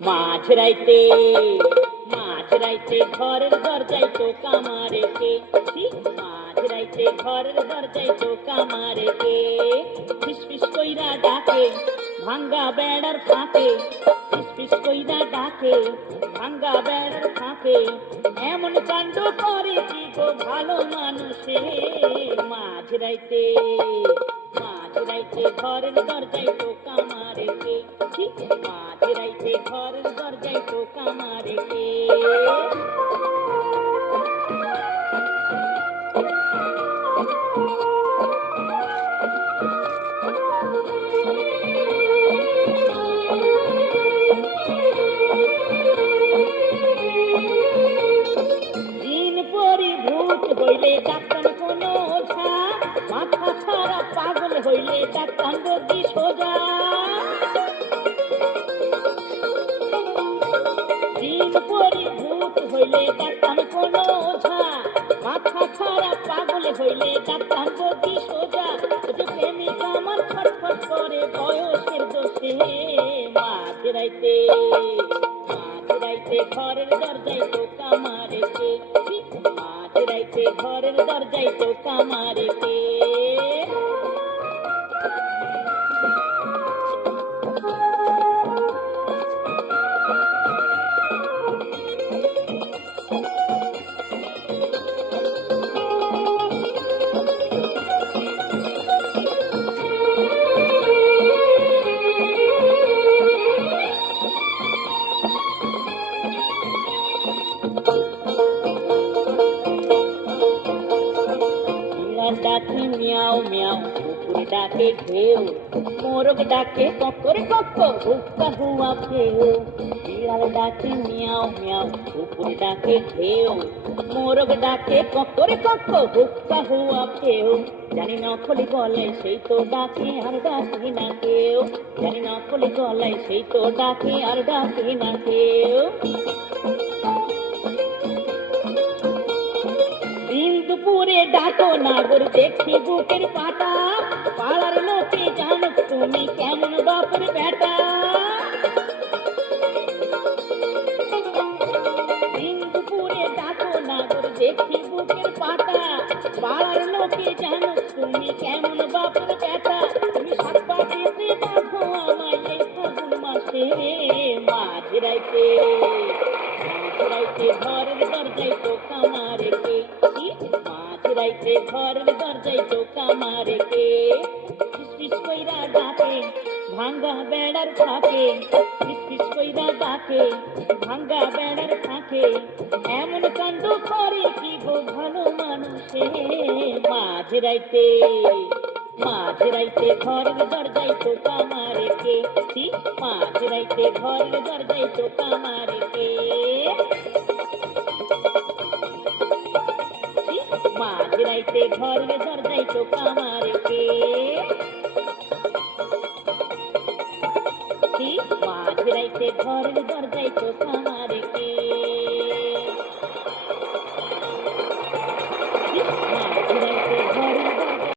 মাঝরাইতে মাঝরাইতে ঘরের দরজায় টোকা মারে কে? মাঝরাইতে ঘরের দরজায় টোকা মারে কে? ফিসফিস কইরা ডাকে ভাঙ্গা বেড়ার ফাঁকে, ফিসফিস কইরা ডাকে ভাঙ্গা বেড়ার ফাঁকে। এমন কাণ্ড করে কি গো ভালো মানুষে? মাঝরাইতে মাঝরাইতে ঘরের দরজায় টোকা মারে কে? মাঝরাইতে ঘরের দরজায় টোকা মারে কে? দিন পরি ভূত হইলে ডাক্তার কোন ওঝা, মাথা খারাপ পাগল হইলে ডাক্তার রোগী সোজা। দিন পরি ভূত হইলে ডাক্তার কোন ওঝা, মাথা খারাপ পাগল হইলে ডাক্তার রোগী সোজা। প্রেমিক আমার ছটফট করে বয়সের দোষে। মাঝরাইতে মাঝরাইতে ঘরের দরজায় টোকা মারে কে? মাঝরাইতে ঘরের দরজায় টোকা মারে কে? ডাকে মিয়াও মিয়াও, কুকুর ডাকে ঘেউ, মোরগ ডাকে কক্করে কক্ক, হুক্কা হুয়া ফেউ। বিড়াল ডাকে মিয়াও মিয়াও, কুকুর ডাকে ঘেউ, মোরগ ডাকে কক্করে কক্ক, হুক্কা হুয়া ফেউ। জানি নকলি গলায় সেই তো ডাকে আর ডাকে না কেউ, জানি নকলি গলায় সেই তো ডাকে আর ডাকে না কেউ। দুপুরে ডাকো নাগর দেখি বুকের পাটা, পাড়ার লোকে জানো তুমি কেমন বাপের বেটা। দুপুরে ডাকো নাগর দেখি বুকের পাটা, পাড়ার লোকে জানো তুমি কেমন বাপের বেটা। তুমি সাত পাটিতে বাঁধো আমায় এই ফাগুন মাসে। মাঝরাইতে মাঝরাইতে ঘরের দরজায় টোকা মারে কে? মাঝরাইতে ঘরের দরজায় টোকা মারে কে? ফিসফিস কইরা ডাকে ভাঙ্গা বেড়ার ফাঁকে, ফিসফিস কইরা ডাকে ভাঙ্গা বেড়ার ফাঁকে। এমন কাণ্ড করে কি গো ভালো মানুষে? মাঝরাইতে মাঝরাইতে ঘরের দরজায় টোকা মারে কে? মাঝরাইতে ঘরের দরজায় টোকা মারে কে? মাঝরাইতে ঘরের দরজায় টোকা মারে কে? মাঝরাইতে ঘরের দরজায় টোকা মারে কে?